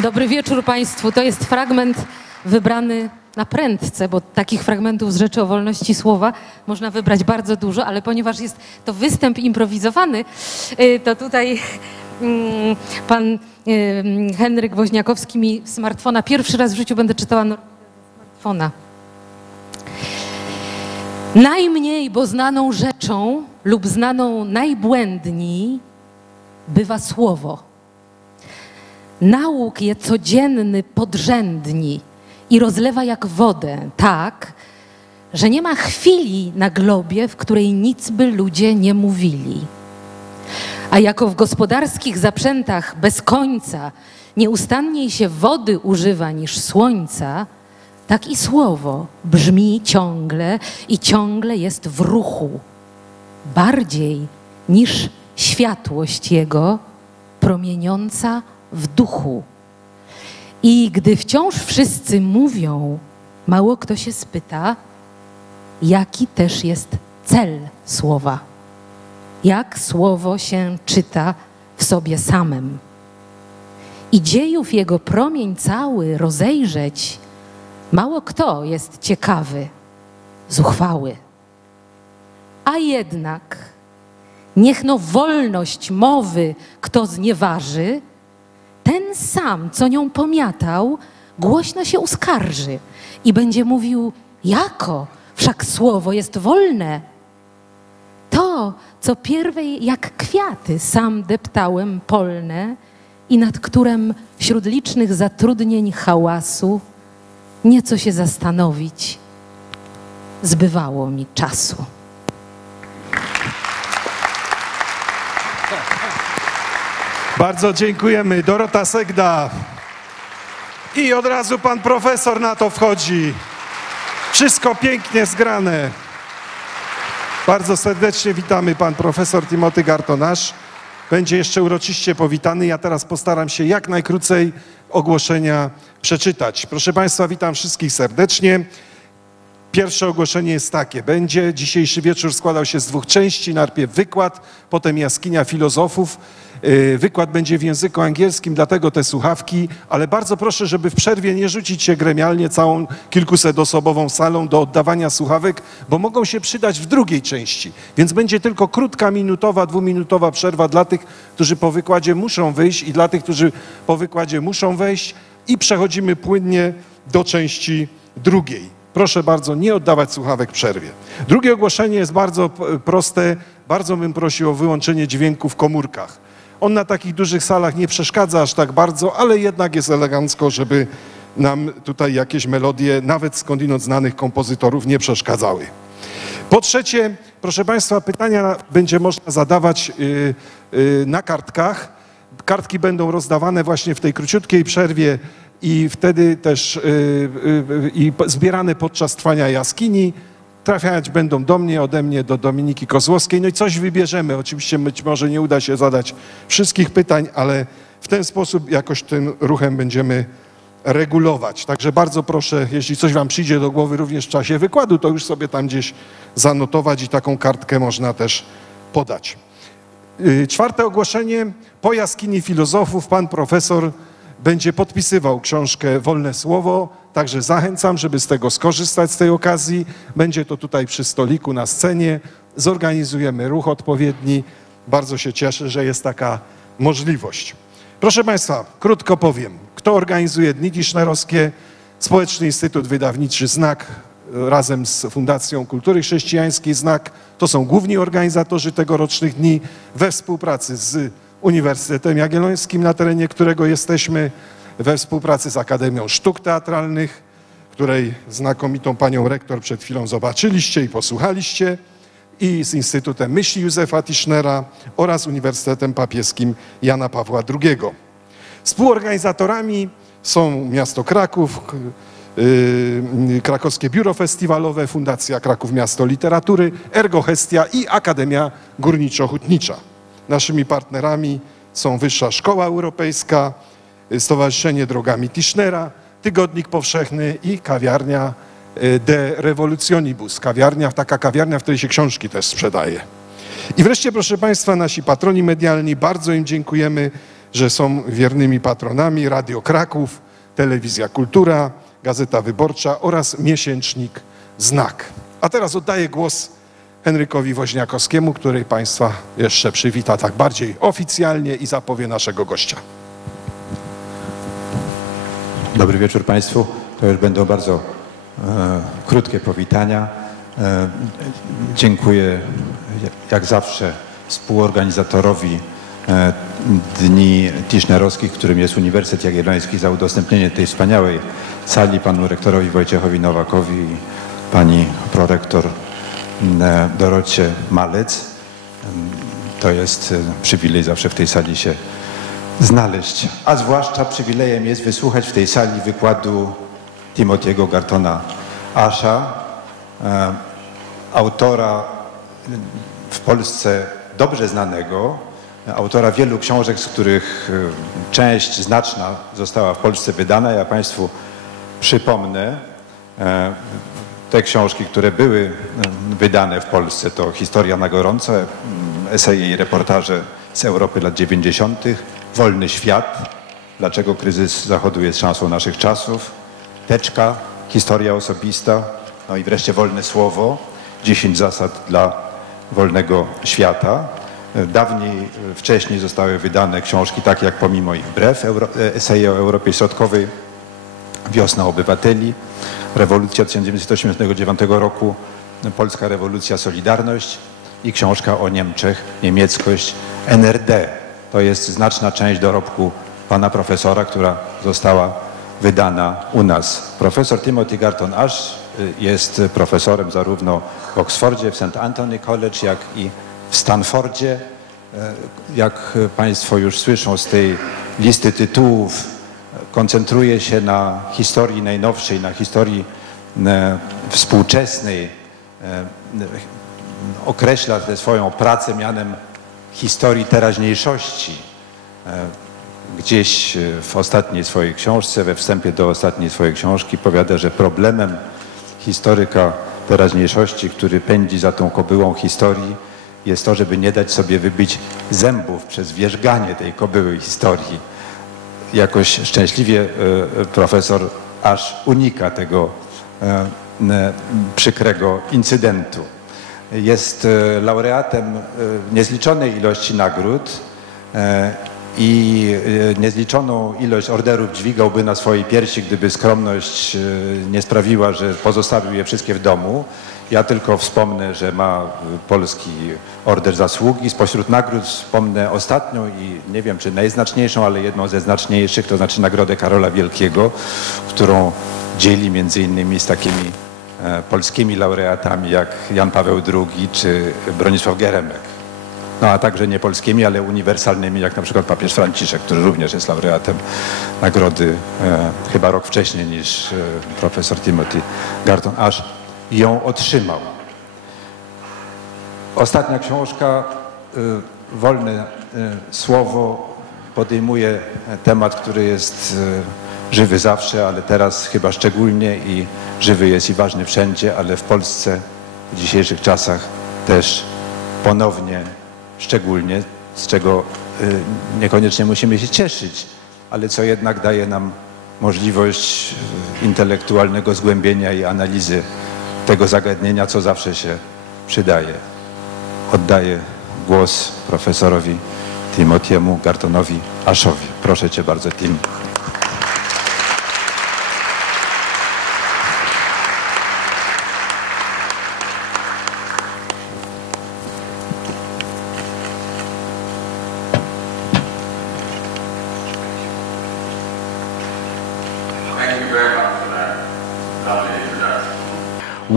Dobry wieczór Państwu. To jest fragment wybrany na prędce, bo takich fragmentów z Rzeczy o wolności słowa można wybrać bardzo dużo, ale ponieważ jest to występ improwizowany, to tutaj pan Henryk Woźniakowski mi smartfona. Pierwszy raz w życiu będę czytała smartfona. Najmniej, bo znaną rzeczą lub znaną najbłędniej bywa słowo. Nauk je codzienny podrzędni i rozlewa jak wodę, tak, że nie ma chwili na globie, w której nic by ludzie nie mówili. A jako w gospodarskich zaprzętach bez końca nieustanniej się wody używa niż słońca, tak i słowo brzmi ciągle i ciągle jest w ruchu, bardziej niż światłość jego promieniąca w duchu. I gdy wciąż wszyscy mówią, mało kto się spyta, jaki też jest cel słowa. Jak słowo się czyta w sobie samym. I dziejów jego promień cały rozejrzeć, mało kto jest ciekawy, zuchwały. A jednak, niech no wolność mowy kto znieważy, ten sam, co nią pomiatał, głośno się uskarży i będzie mówił, jako, wszak słowo jest wolne. To, co pierwej jak kwiaty sam deptałem polne i nad którym wśród licznych zatrudnień hałasu nieco się zastanowić zbywało mi czasu. Bardzo dziękujemy. Dorota Segda. I od razu pan profesor na to wchodzi. Wszystko pięknie zgrane. Bardzo serdecznie witamy pan profesor Timothy Gartonasz. Będzie jeszcze uroczyście powitany. Ja teraz postaram się jak najkrócej ogłoszenia przeczytać. Proszę państwa, witam wszystkich serdecznie. Pierwsze ogłoszenie jest takie. Będzie dzisiejszy wieczór składał się z dwóch części. Najpierw wykład, potem jaskinia filozofów. Wykład będzie w języku angielskim, dlatego te słuchawki, ale bardzo proszę, żeby w przerwie nie rzucić się gremialnie całą kilkusetosobową salą do oddawania słuchawek, bo mogą się przydać w drugiej części. Więc będzie tylko krótka, minutowa, dwuminutowa przerwa dla tych, którzy po wykładzie muszą wyjść i dla tych, którzy po wykładzie muszą wejść i przechodzimy płynnie do części drugiej. Proszę bardzo, nie oddawać słuchawek w przerwie. Drugie ogłoszenie jest bardzo proste. Bardzo bym prosił o wyłączenie dźwięku w komórkach. On na takich dużych salach nie przeszkadza aż tak bardzo, ale jednak jest elegancko, żeby nam tutaj jakieś melodie, nawet skądinąd znanych kompozytorów, nie przeszkadzały. Po trzecie, proszę państwa, pytania będzie można zadawać na kartkach. Kartki będą rozdawane właśnie w tej króciutkiej przerwie i wtedy też zbierane podczas trwania jaskini. Trafiać będą do mnie, ode mnie do Dominiki Kozłowskiej. No i coś wybierzemy. Oczywiście być może nie uda się zadać wszystkich pytań, ale w ten sposób jakoś tym ruchem będziemy regulować. Także bardzo proszę, jeśli coś wam przyjdzie do głowy również w czasie wykładu, to już sobie tam gdzieś zanotować i taką kartkę można też podać. Czwarte ogłoszenie. Po jaskini filozofów pan profesor będzie podpisywał książkę Wolne Słowo, także zachęcam, żeby z tego skorzystać, z tej okazji. Będzie to tutaj przy stoliku na scenie. Zorganizujemy ruch odpowiedni. Bardzo się cieszę, że jest taka możliwość. Proszę państwa, krótko powiem. Kto organizuje Dni Tischnerowskie? Społeczny Instytut Wydawniczy Znak razem z Fundacją Kultury Chrześcijańskiej Znak. To są główni organizatorzy tegorocznych dni we współpracy z Uniwersytetem Jagiellońskim, na terenie którego jesteśmy, we współpracy z Akademią Sztuk Teatralnych, której znakomitą panią rektor przed chwilą zobaczyliście i posłuchaliście, i z Instytutem Myśli Józefa Tischnera oraz Uniwersytetem Papieskim Jana Pawła II. Współorganizatorami są miasto Kraków, Krakowskie Biuro Festiwalowe, Fundacja Kraków Miasto Literatury, Ergo Hestia i Akademia Górniczo-Hutnicza. Naszymi partnerami są Wyższa Szkoła Europejska, Stowarzyszenie Drogami Tischnera, Tygodnik Powszechny i kawiarnia De Revolutionibus. Taka kawiarnia, w której się książki też sprzedaje. I wreszcie, proszę państwa, nasi patroni medialni, bardzo im dziękujemy, że są wiernymi patronami Radio Kraków, Telewizja Kultura, Gazeta Wyborcza oraz miesięcznik Znak. A teraz oddaję głos Henrykowi Woźniakowskiemu, który Państwa jeszcze przywita tak bardziej oficjalnie i zapowie naszego gościa. Dobry wieczór Państwu. To już będą bardzo krótkie powitania. Dziękuję jak zawsze współorganizatorowi Dni Tischnerowskich, którym jest Uniwersytet Jagielloński, za udostępnienie tej wspaniałej sali, panu rektorowi Wojciechowi Nowakowi i pani prorektor Dorocie Malec. To jest przywilej zawsze w tej sali się znaleźć, a zwłaszcza przywilejem jest wysłuchać w tej sali wykładu Timothy'ego Gartona Asha, autora w Polsce dobrze znanego, autora wielu książek, z których część znaczna została w Polsce wydana. Ja Państwu przypomnę te książki, które były wydane w Polsce. To Historia na gorąco, eseje i reportaże z Europy lat 90., Wolny świat, dlaczego kryzys Zachodu jest szansą naszych czasów, Teczka, Historia osobista, no i wreszcie Wolne słowo, 10 zasad dla wolnego świata. Wcześniej zostały wydane książki takie jak Pomimo i wbrew, eseje o Europie Środkowej, Wiosna obywateli, Rewolucja 1989 roku, Polska rewolucja Solidarność i książka o Niemczech, Niemieckość, NRD. To jest znaczna część dorobku pana profesora, która została wydana u nas. Profesor Timothy Garton Ash jest profesorem zarówno w Oksfordzie, w St. Anthony College, jak i w Stanfordzie. Jak Państwo już słyszą z tej listy tytułów, koncentruje się na historii najnowszej, na historii współczesnej. Określa tę swoją pracę mianem historii teraźniejszości. Gdzieś w ostatniej swojej książce, we wstępie do ostatniej swojej książki powiada, że problemem historyka teraźniejszości, który pędzi za tą kobyłą historii, jest to, żeby nie dać sobie wybić zębów przez wierzganie tej kobyły historii. Jakoś szczęśliwie profesor aż unika tego przykrego incydentu. Jest laureatem niezliczonej ilości nagród i niezliczoną ilość orderów dźwigałby na swojej piersi, gdyby skromność nie sprawiła, że pozostawił je wszystkie w domu. Ja tylko wspomnę, że ma polski order zasługi. Spośród nagród wspomnę ostatnią i nie wiem, czy najznaczniejszą, ale jedną ze znaczniejszych, to znaczy Nagrodę Karola Wielkiego, którą dzieli między innymi z takimi polskimi laureatami jak Jan Paweł II czy Bronisław Geremek. No a także nie polskimi, ale uniwersalnymi, jak na przykład papież Franciszek, który również jest laureatem nagrody chyba rok wcześniej niż profesor Timothy Garton Ash ją otrzymał. Ostatnia książka, Wolne słowo, podejmuje temat, który jest żywy zawsze, ale teraz chyba szczególnie i żywy jest i ważny wszędzie, ale w Polsce w dzisiejszych czasach też ponownie szczególnie, z czego niekoniecznie musimy się cieszyć, ale co jednak daje nam możliwość intelektualnego zgłębienia i analizy tego zagadnienia, co zawsze się przydaje. Oddaję głos profesorowi Timothy'emu Gartonowi Ashowi. Proszę Cię bardzo, Tim.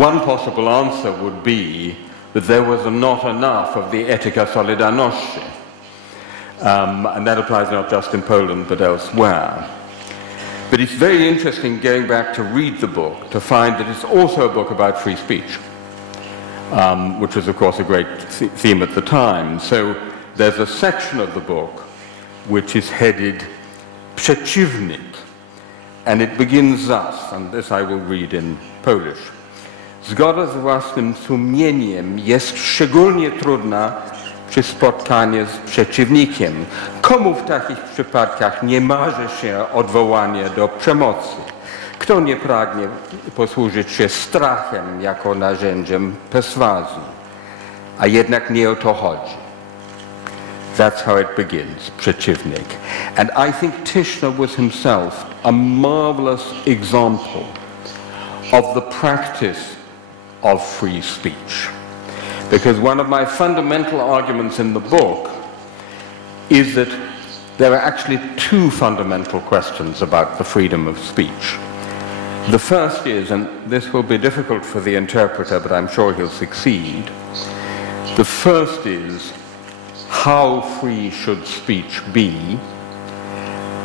One possible answer would be that there was not enough of the etyka solidarności, and that applies not just in Poland but elsewhere. But it's very interesting going back to read the book to find that it's also a book about free speech, which was of course a great theme at the time. So there's a section of the book which is headed Przeciwnik, and it begins thus, and this I will read in Polish. Zgoda z własnym sumieniem jest szczególnie trudna przy spotkaniu z przeciwnikiem? Komu w takich przypadkach nie marzy się odwołanie do przemocy? Kto nie pragnie posłużyć się strachem jako narzędziem perswazji? A jednak nie o to chodzi. That's how it begins, przeciwnik. And I think Tischner was himself a marvelous example of the practice of free speech. Because one of my fundamental arguments in the book is that there are actually two fundamental questions about the freedom of speech. The first is, and this will be difficult for the interpreter, but I'm sure he'll succeed. The first is, how free should speech be?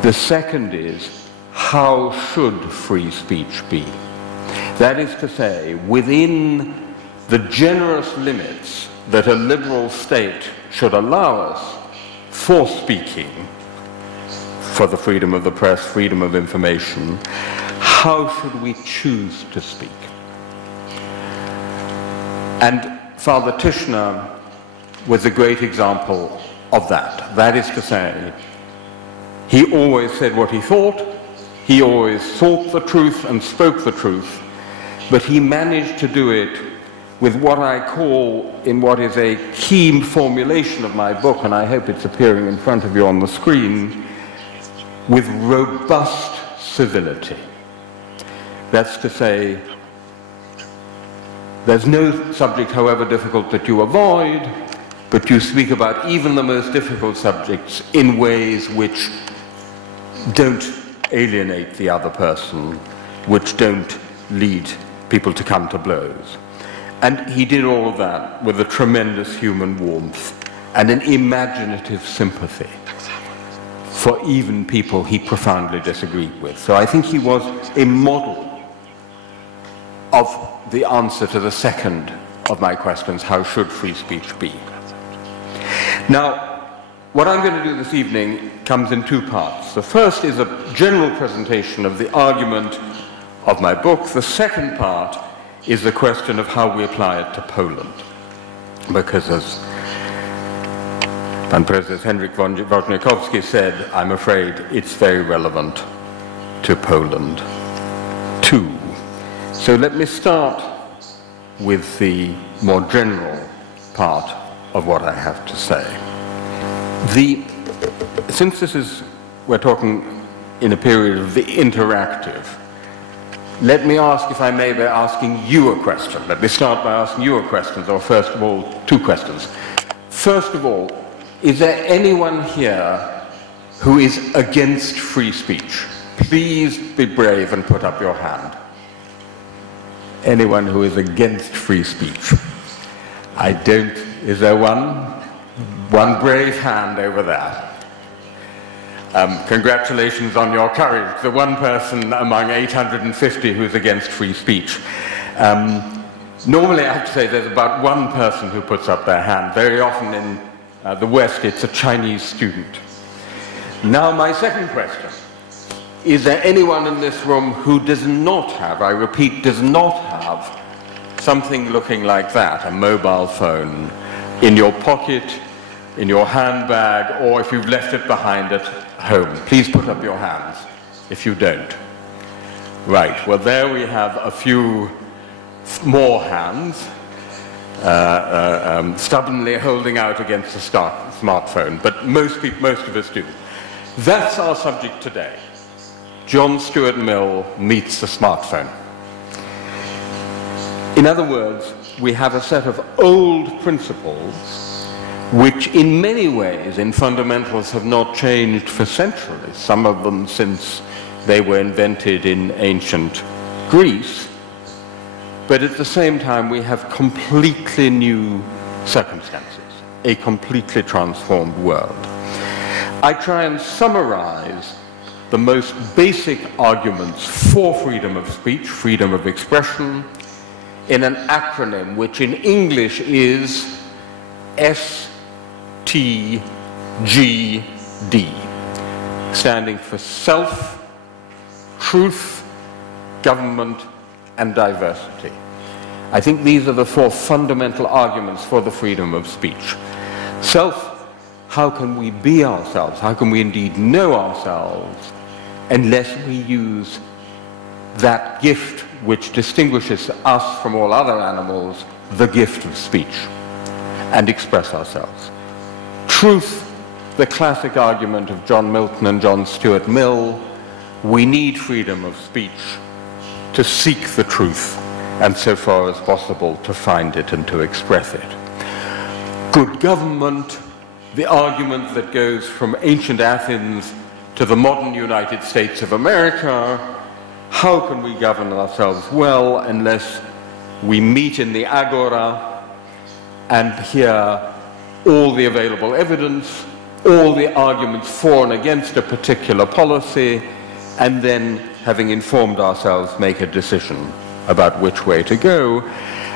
The second is, how should free speech be? That is to say, within the generous limits that a liberal state should allow us for speaking, for the freedom of the press, freedom of information, how should we choose to speak? And Father Tischner was a great example of that. That is to say, he always said what he thought, he always sought the truth and spoke the truth, but he managed to do it with what I call, in what is a key formulation of my book, and I hope it's appearing in front of you on the screen, with robust civility. That's to say, there's no subject, however difficult, that you avoid, but you speak about even the most difficult subjects in ways which don't alienate the other person, which don't lead people to come to blows. And he did all of that with a tremendous human warmth and an imaginative sympathy for even people he profoundly disagreed with. So I think he was a model of the answer to the second of my questions, how should free speech be? Now, what I'm going to do this evening comes in two parts. The first is a general presentation of the argument of my book. The second part is the question of how we apply it to Poland. Because as Pan President Henryk Wojciechowski said, I'm afraid it's very relevant to Poland too. So let me start with the more general part of what I have to say. Since we're talking in a period of the interactive, let me ask, if I may, by asking you a question. Let me start by asking you a question, or first of all, two questions. First of all, is there anyone here who is against free speech? Please be brave and put up your hand. Anyone who is against free speech? I don't. Is there one? One brave hand over there. Congratulations on your courage. The one person among 850 who's against free speech. Normally, I have to say, there's about one person who puts up their hand. Very often in the West, it's a Chinese student. Now, my second question. Is there anyone in this room who does not have, I repeat, does not have something looking like that, a mobile phone, in your pocket, in your handbag, or if you've left it behind at home? Please put up your hands if you don't. Right, well, there we have a few more hands stubbornly holding out against the smartphone, but most of us do. That's our subject today. John Stuart Mill meets the smartphone. In other words, we have a set of old principles which in many ways, in fundamentals, have not changed for centuries, some of them since they were invented in ancient Greece. But at the same time, we have completely new circumstances, a completely transformed world. I try and summarize the most basic arguments for freedom of speech, freedom of expression, in an acronym which in English is STGD, standing for self, truth, government, and diversity. I think these are the four fundamental arguments for the freedom of speech. Self, how can we be ourselves? How can we indeed know ourselves unless we use that gift which distinguishes us from all other animals, the gift of speech, and express ourselves? Truth, the classic argument of John Milton and John Stuart Mill, we need freedom of speech to seek the truth, and so far as possible to find it and to express it. Good government, the argument that goes from ancient Athens to the modern United States of America. How can we govern ourselves well unless we meet in the agora and hear all the available evidence, all the arguments for and against a particular policy, and then, having informed ourselves, make a decision about which way to go?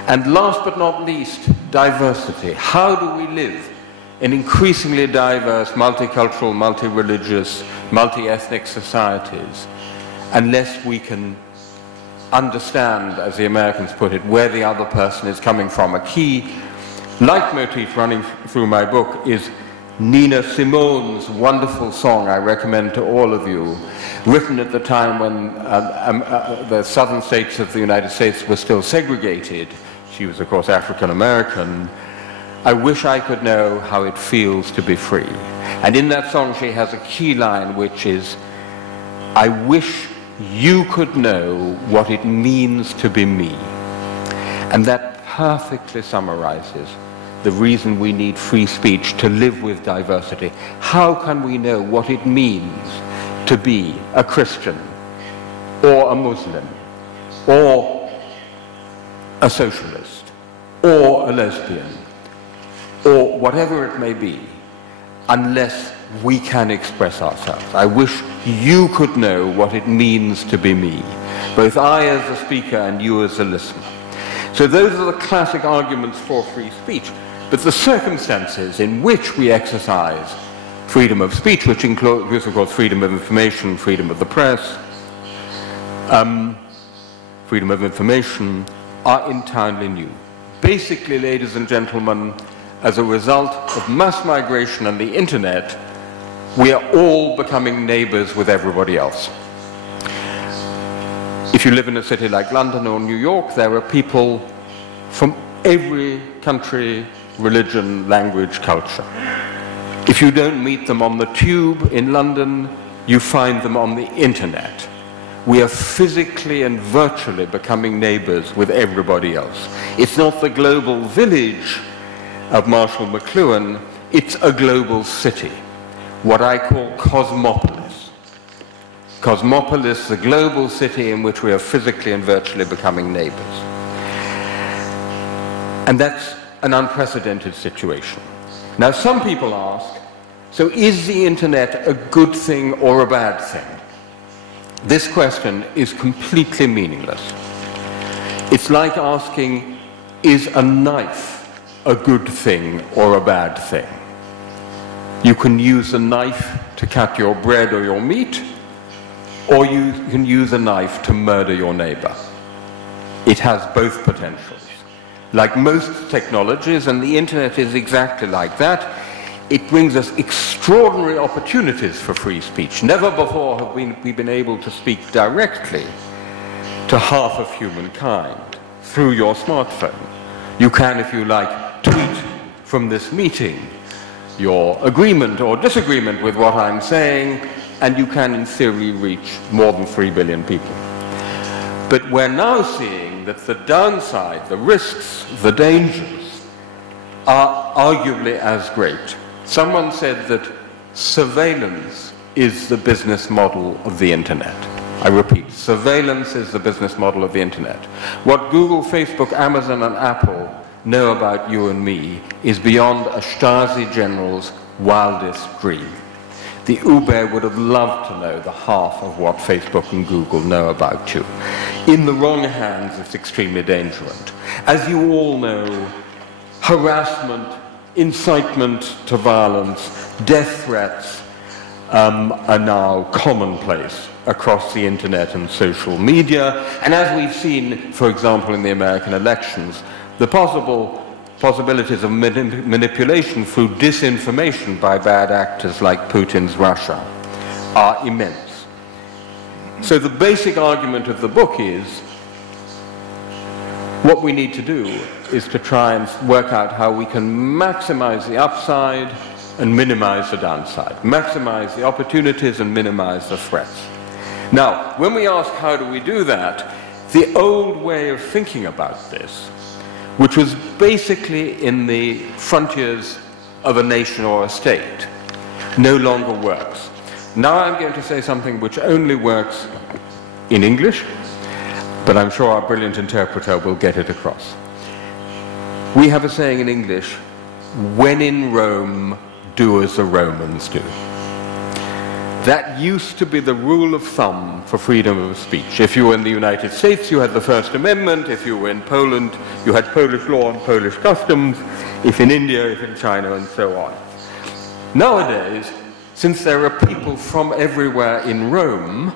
And last but not least, diversity. How do we live in increasingly diverse, multicultural, multi-religious, multi-ethnic societies unless we can understand, as the Americans put it, where the other person is coming from? A key leitmotif running through my book is Nina Simone's wonderful song, I recommend to all of you, written at the time when the southern states of the United States were still segregated. She was, of course, African American. I wish I could know how it feels to be free. And in that song she has a key line which is, I wish you could know what it means to be me. And that perfectly summarizes the reason we need free speech, to live with diversity. How can we know what it means to be a Christian, or a Muslim, or a socialist, or a lesbian, or whatever it may be, unless we can express ourselves? I wish you could know what it means to be me, both I as a speaker and you as a listener. So those are the classic arguments for free speech. But the circumstances in which we exercise freedom of speech, which includes, of course, freedom of information, freedom of the press, freedom of information, are entirely new. Basically, ladies and gentlemen, as a result of mass migration and the internet, we are all becoming neighbors with everybody else. If you live in a city like London or New York, there are people from every country, religion, language, culture. If you don't meet them on the tube in London, you find them on the internet. We are physically and virtually becoming neighbors with everybody else. It's not the global village of Marshall McLuhan, it's a global city, what I call cosmopolis. Cosmopolis, the global city in which we are physically and virtually becoming neighbors. And that's an unprecedented situation. Now, some people ask, so is the internet a good thing or a bad thing? This question is completely meaningless. It's like asking, is a knife a good thing or a bad thing? You can use a knife to cut your bread or your meat, or you can use a knife to murder your neighbor. It has both potentials. Like most technologies, and the internet is exactly like that, it brings us extraordinary opportunities for free speech. Never before have we been able to speak directly to half of humankind through your smartphone. You can, if you like, tweet from this meeting your agreement or disagreement with what I'm saying, and you can, in theory, reach more than 3 billion people. But we're now seeing that the downside, the risks, the dangers, are arguably as great. Someone said that surveillance is the business model of the internet. I repeat, surveillance is the business model of the internet. What Google, Facebook, Amazon, and Apple know about you and me is beyond a Stasi general's wildest dream. The Ube would have loved to know the half of what Facebook and Google know about you. In the wrong hands, it's extremely dangerous. As you all know, harassment, incitement to violence, death threats are now commonplace across the internet and social media. And as we've seen, for example, in the American elections, the possible possibilities of manipulation through disinformation by bad actors like Putin's Russia are immense. So the basic argument of the book is what we need to do is to try and work out how we can maximize the upside and minimize the downside, maximize the opportunities and minimize the threats. Now, when we ask how do we do that, the old way of thinking about this, which was basically in the frontiers of a nation or a state, no longer works. Now I'm going to say something which only works in English, but I'm sure our brilliant interpreter will get it across. We have a saying in English, when in Rome, do as the Romans do. That used to be the rule of thumb for freedom of speech. If you were in the United States, you had the First Amendment. If you were in Poland, you had Polish law and Polish customs. If in India, if in China, and so on. Nowadays, since there are people from everywhere in Rome,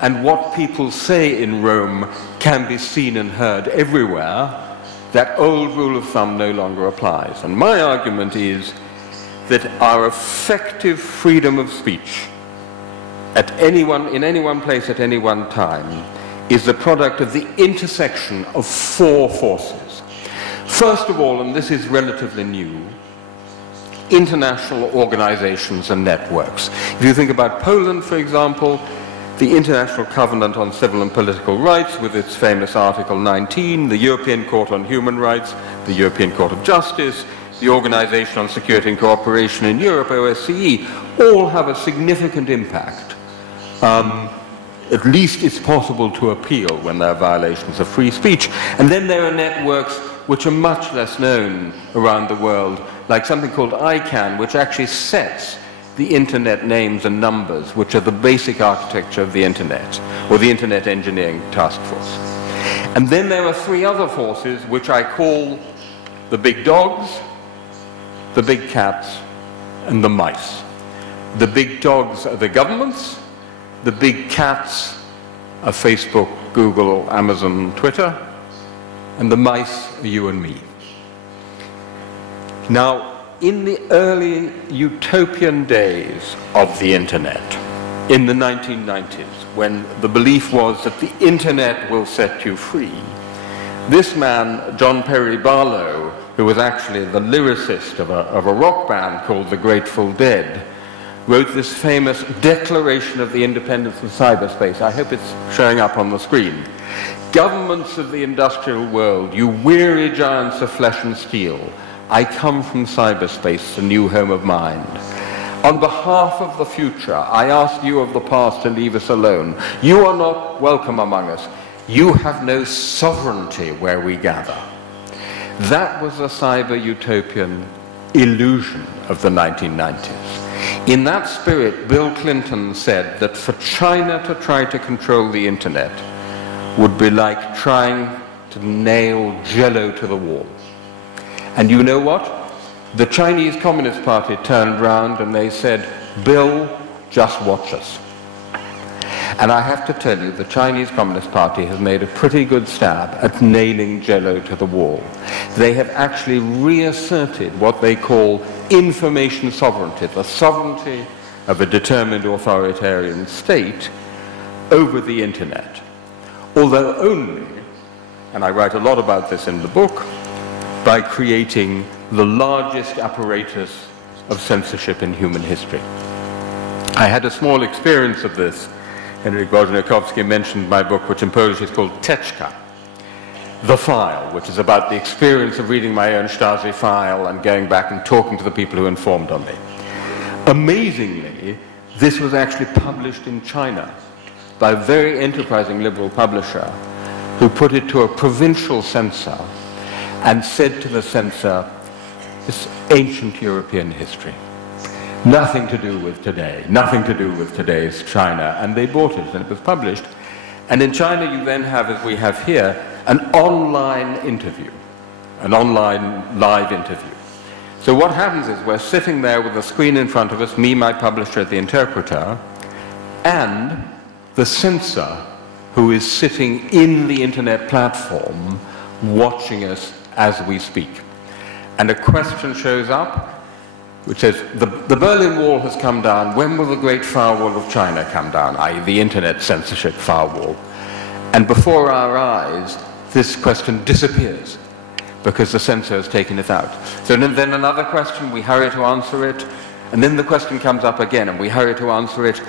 and what people say in Rome can be seen and heard everywhere, that old rule of thumb no longer applies. And my argument is that our effective freedom of speech in any one place at any one time is the product of the intersection of four forces. First of all, and this is relatively new, international organizations and networks. If you think about Poland, for example, the International Covenant on Civil and Political Rights with its famous Article 19, the European Court on Human Rights, the European Court of Justice, the Organization on Security and Cooperation in Europe, OSCE, all have a significant impact. At least it's possible to appeal when there are violations of free speech. And then there are networks which are much less known around the world, like something called ICANN, which actually sets the Internet names and numbers, which are the basic architecture of the Internet, or the Internet Engineering Task Force. And then there are three other forces, which I call the big dogs, the big cats, and the mice. The big dogs are the governments, the big cats are Facebook, Google, Amazon, Twitter, and the mice are you and me. Now, in the early utopian days of the Internet, in the 1990s, when the belief was that the Internet will set you free, this man, John Perry Barlow, who was actually the lyricist of a rock band called the Grateful Dead, wrote this famous Declaration of the Independence of Cyberspace. I hope it's showing up on the screen. Governments of the industrial world, you weary giants of flesh and steel, I come from cyberspace, the new home of mind. On behalf of the future, I ask you of the past to leave us alone. You are not welcome among us. You have no sovereignty where we gather. That was the cyber utopian illusion of the 1990s. In that spirit, Bill Clinton said that for China to try to control the Internet would be like trying to nail Jell-O to the wall. And you know what? The Chinese Communist Party turned round and they said, Bill, just watch us. And I have to tell you, the Chinese Communist Party has made a pretty good stab at nailing Jell-O to the wall. They have actually reasserted what they call information sovereignty, the sovereignty of a determined authoritarian state over the Internet. Although only, and I write a lot about this in the book, by creating the largest apparatus of censorship in human history. I had a small experience of this. Henryk Woźniakowski mentioned my book, which in Polish is called Teczka, The File, which is about the experience of reading my own Stasi file and going back and talking to the people who informed on me. Amazingly, this was actually published in China by a very enterprising liberal publisher who put it to a provincial censor and said to the censor, this ancient European history, nothing to do with today, nothing to do with today's China. And they bought it, and it was published. And in China, you then have, as we have here, an online interview, an online live interview. So what happens is we're sitting there with a screen in front of us, me, my publisher, the interpreter, and the censor who is sitting in the internet platform watching us as we speak. and a question shows up which says, the Berlin Wall has come down, when will the Great Firewall of China come down, i.e. the internet censorship firewall? And before our eyes, this question disappears because the censor has taken it out. So then another question, we hurry to answer it, and then the question comes up again, and we hurry to answer it,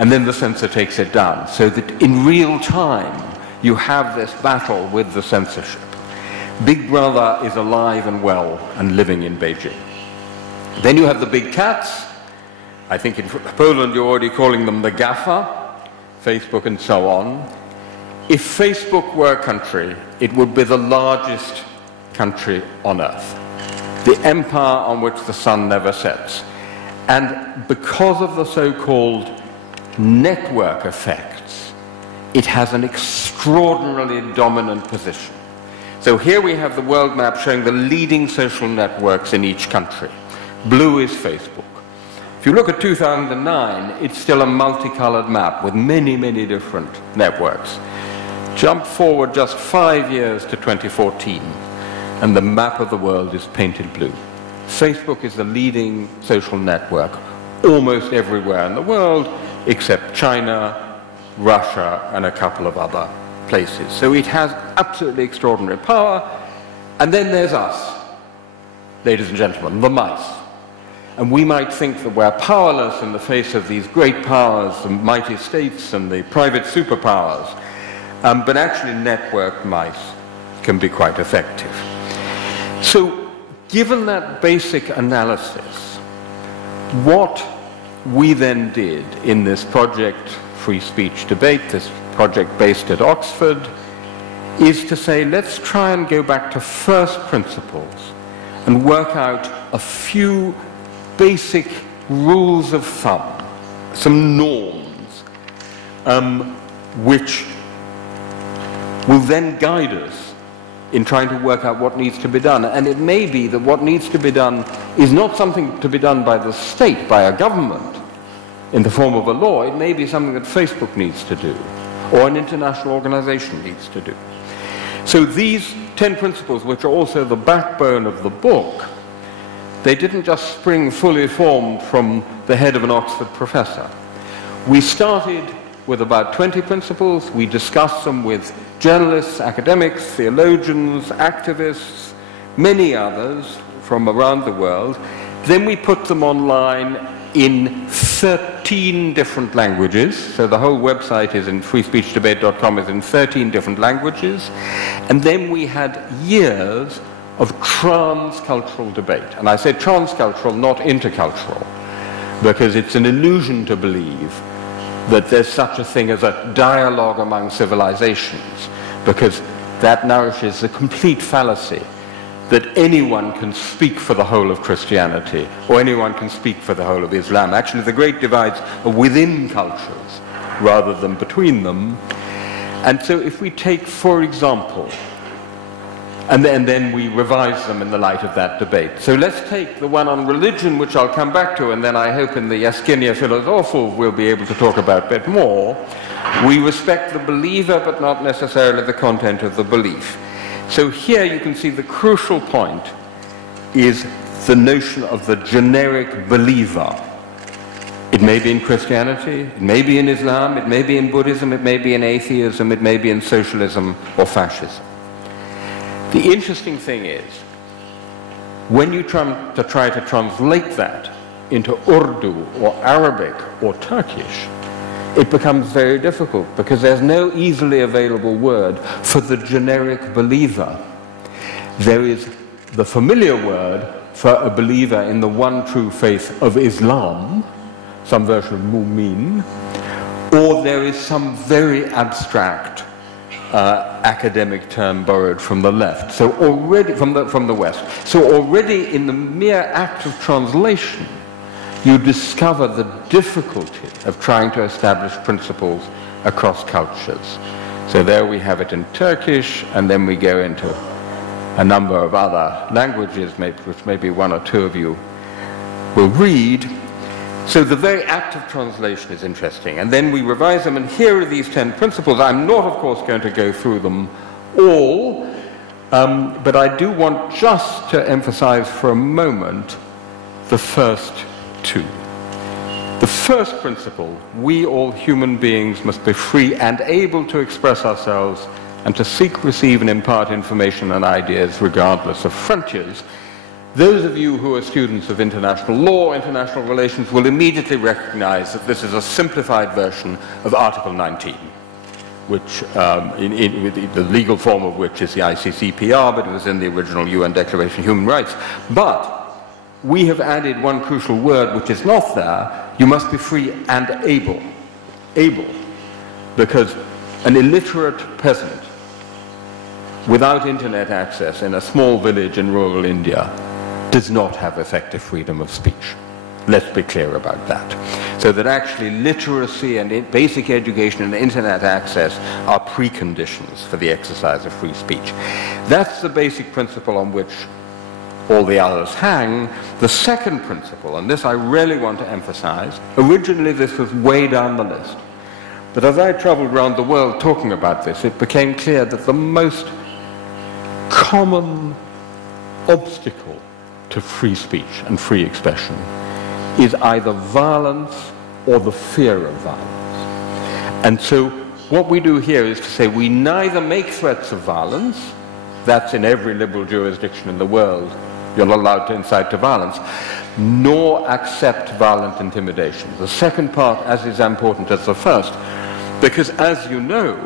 and then the censor takes it down. So that in real time, you have this battle with the censorship. Big Brother is alive and well and living in Beijing. Then you have the big cats. I think in Poland you're already calling them the GAFA, Facebook and so on. If Facebook were a country, it would be the largest country on earth. The empire on which the sun never sets. And because of the so-called network effects, it has an extraordinarily dominant position. So here we have the world map showing the leading social networks in each country. Blue is Facebook. If you look at 2009, it's still a multicolored map with many, many different networks. Jump forward just 5 years to 2014, and the map of the world is painted blue. Facebook is the leading social network almost everywhere in the world, except China, Russia, and a couple of other places. So it has absolutely extraordinary power. And then there's us, ladies and gentlemen, the mice. And we might think that we're powerless in the face of these great powers, the mighty states and the private superpowers. But actually networked mice can be quite effective. So given that basic analysis, what we then did in this project, Free Speech Debate, this project based at Oxford, is to say, let's try and go back to first principles and work out a few basic rules of thumb, some norms, which will then guide us in trying to work out what needs to be done. And it may be that what needs to be done is not something to be done by the state, by a government, in the form of a law. It may be something that Facebook needs to do, or an international organization needs to do. So these 10 principles, which are also the backbone of the book, they didn't just spring fully formed from the head of an Oxford professor. We started with about 20 principles. We discussed them with journalists, academics, theologians, activists, many others from around the world. Then we put them online in 13 different languages. So the whole website is in freespeechdebate.com, is in 13 different languages. And then we had years of transcultural debate. And I say transcultural, not intercultural, because it's an illusion to believe that there's such a thing as a dialogue among civilizations, because that nourishes a complete fallacy that anyone can speak for the whole of Christianity, or anyone can speak for the whole of Islam. Actually, the great divides are within cultures rather than between them. And so if we take, for example, and then we revise them in the light of that debate. So let's take the one on religion, which I'll come back to, and then I hope in the Jaskinia Philosophu we'll be able to talk about a bit more. We respect the believer, but not necessarily the content of the belief. So here you can see the crucial point is the notion of the generic believer. It may be in Christianity, it may be in Islam, it may be in Buddhism, it may be in atheism, it may be in socialism or fascism. The interesting thing is, when you try to translate that into Urdu or Arabic or Turkish, it becomes very difficult because there's no easily available word for the generic believer. There is the familiar word for a believer in the one true faith of Islam, some version of mu'min, or there is some very abstract academic term borrowed from the left, so already from the West. So already in the mere act of translation, you discover the difficulty of trying to establish principles across cultures. So there we have it in Turkish, and then we go into a number of other languages, which maybe one or two of you will read. So the very act of translation is interesting. And then we revise them, and here are these 10 principles. I'm not, of course, going to go through them all, But I do want just to emphasize for a moment the first two. The first principle, we all human beings must be free and able to express ourselves and to seek, receive, and impart information and ideas regardless of frontiers. Those of you who are students of international law, international relations, will immediately recognize that this is a simplified version of Article 19, which, the legal form of which is the ICCPR, but it was in the original UN Declaration of Human Rights. But we have added one crucial word which is not there. You must be free and able. Able. Because an illiterate peasant without internet access in a small village in rural India does not have effective freedom of speech. Let's be clear about that. So that actually literacy and basic education and internet access are preconditions for the exercise of free speech. That's the basic principle on which all the others hang. The second principle, and this I really want to emphasize, originally this was way down the list. But as I traveled around the world talking about this, it became clear that the most common obstacle to free speech and free expression is either violence or the fear of violence. And so what we do here is to say we neither make threats of violence, that's in every liberal jurisdiction in the world, you're not allowed to incite to violence, nor accept violent intimidation. The second part as is important as the first, because as you know,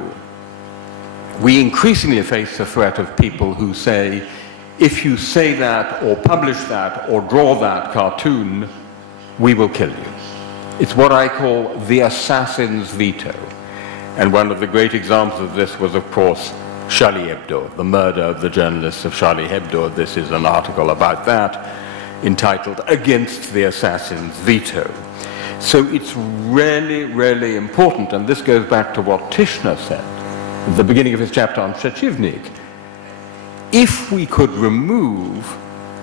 we increasingly face the threat of people who say, if you say that or publish that or draw that cartoon, we will kill you. It's what I call the assassin's veto. And one of the great examples of this was, of course, Charlie Hebdo, the murder of the journalists of Charlie Hebdo. This is an article about that, entitled Against the Assassin's Veto. So it's really, really important, and this goes back to what Tischner said at the beginning of his chapter on Przeciwnik. If we could remove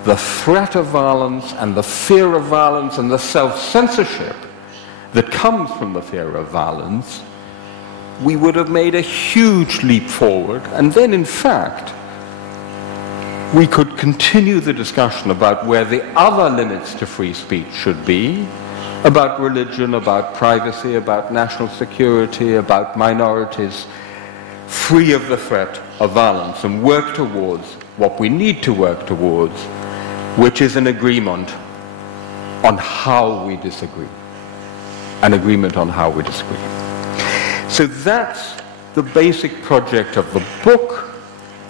the threat of violence and the fear of violence and the self-censorship that comes from the fear of violence, we would have made a huge leap forward, and then in fact we could continue the discussion about where the other limits to free speech should be, about religion, about privacy, about national security, about minorities, free of the threat of violence, and work towards what we need to work towards, which is an agreement on how we disagree. An agreement on how we disagree. So that's the basic project of the book,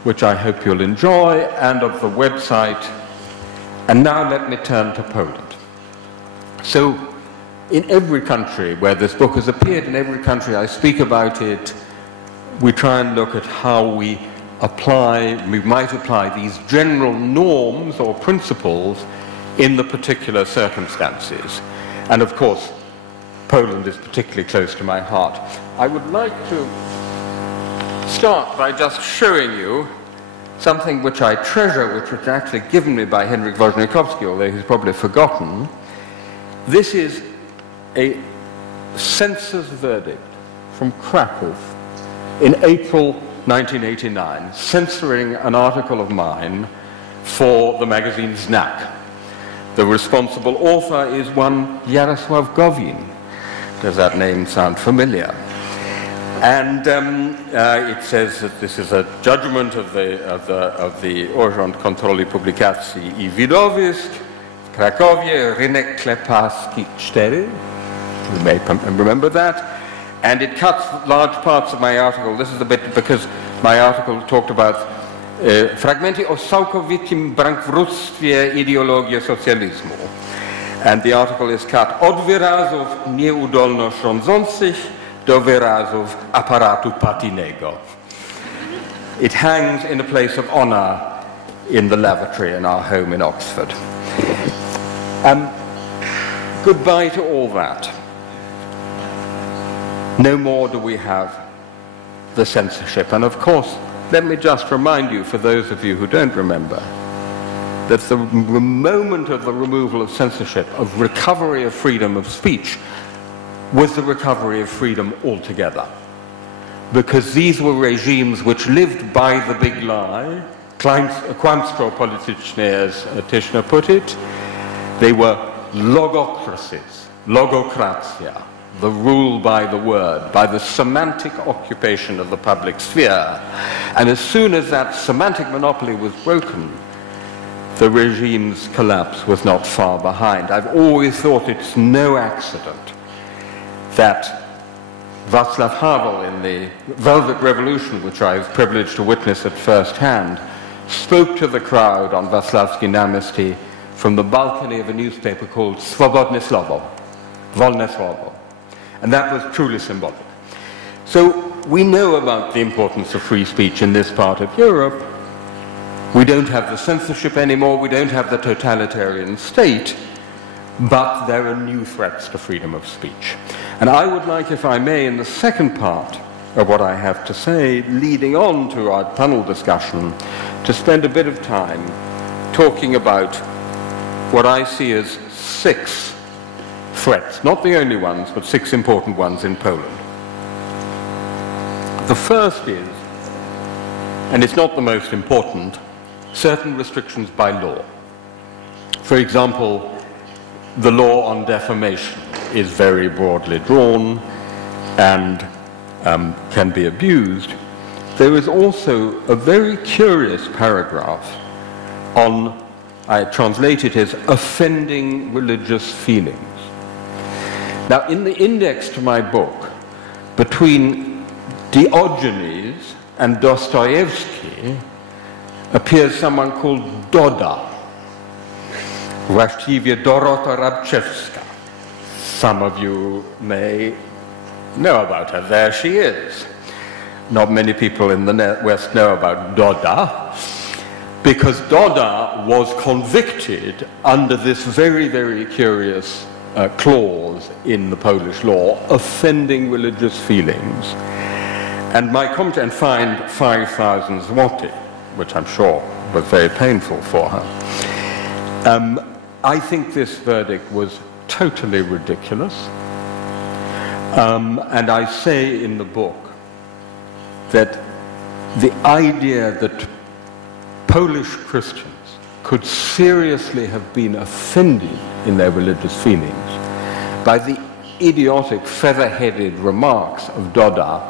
which I hope you'll enjoy, and of the website. And now let me turn to Poland. So in every country where this book has appeared, in every country I speak about it, we try and look at how we might apply these general norms or principles in the particular circumstances. And of course, Poland is particularly close to my heart. I would like to start by just showing you something which I treasure, which was actually given me by Henryk Woźniakowski, although he's probably forgotten. This is a census verdict from Krakow in April 1989, censoring an article of mine for the magazine Znak. The responsible author is one Jarosław Gowin. Does that name sound familiar? And it says that this is a judgment of the Urząd Kontroli Publikacji I Widowisk w Krakowie, Rynek Kleparski 4. You may remember that. And it cuts large parts of my article. This is a bit because my article talked about fragmenty o całkowitym bankrutstwie ideologii socjalizmu. And the article is cut od wyrazów nieudolno rządzących do wyrazów aparatu partyjnego. It hangs in a place of honor in the lavatory in our home in Oxford. Goodbye to all that. No more do we have the censorship. And of course, let me just remind you, for those of you who don't remember, that the moment of the removal of censorship, of recovery of freedom of speech, was the recovery of freedom altogether. Because these were regimes which lived by the big lie, Kłamstwo polityczne, as Tischner put it, they were logocracies, logokratia, the rule by the word, by the semantic occupation of the public sphere. And as soon as that semantic monopoly was broken, the regime's collapse was not far behind. I've always thought it's no accident that Václav Havel in the Velvet Revolution, which I was privileged to witness at first hand, spoke to the crowd on Václavsky Náměstí from the balcony of a newspaper called Svobodné slovo, Volné slovo. And that was truly symbolic. So we know about the importance of free speech in this part of Europe. We don't have the censorship anymore, we don't have the totalitarian state, but there are new threats to freedom of speech. And I would like, if I may, in the second part of what I have to say, leading on to our panel discussion, to spend a bit of time talking about what I see as 6 threats, not the only ones, but 6 important ones in Poland. The first is, and it's not the most important, certain restrictions by law. For example, the law on defamation is very broadly drawn and can be abused. There is also a very curious paragraph on, I translate it as, offending religious feelings. Now, in the index to my book, between Diogenes and Dostoevsky appears someone called Doda, właściwie Dorota Rabczewska. Some of you may know about her. There she is. Not many people in the West know about Doda, because Doda was convicted under this very, very curious clause in the Polish law, offending religious feelings, and my comment, and fined 5,000 zloty, which I'm sure was very painful for her. I think this verdict was totally ridiculous, and I say in the book that the idea that Polish Christians could seriously have been offended in their religious feelings by the idiotic, feather-headed remarks of Doda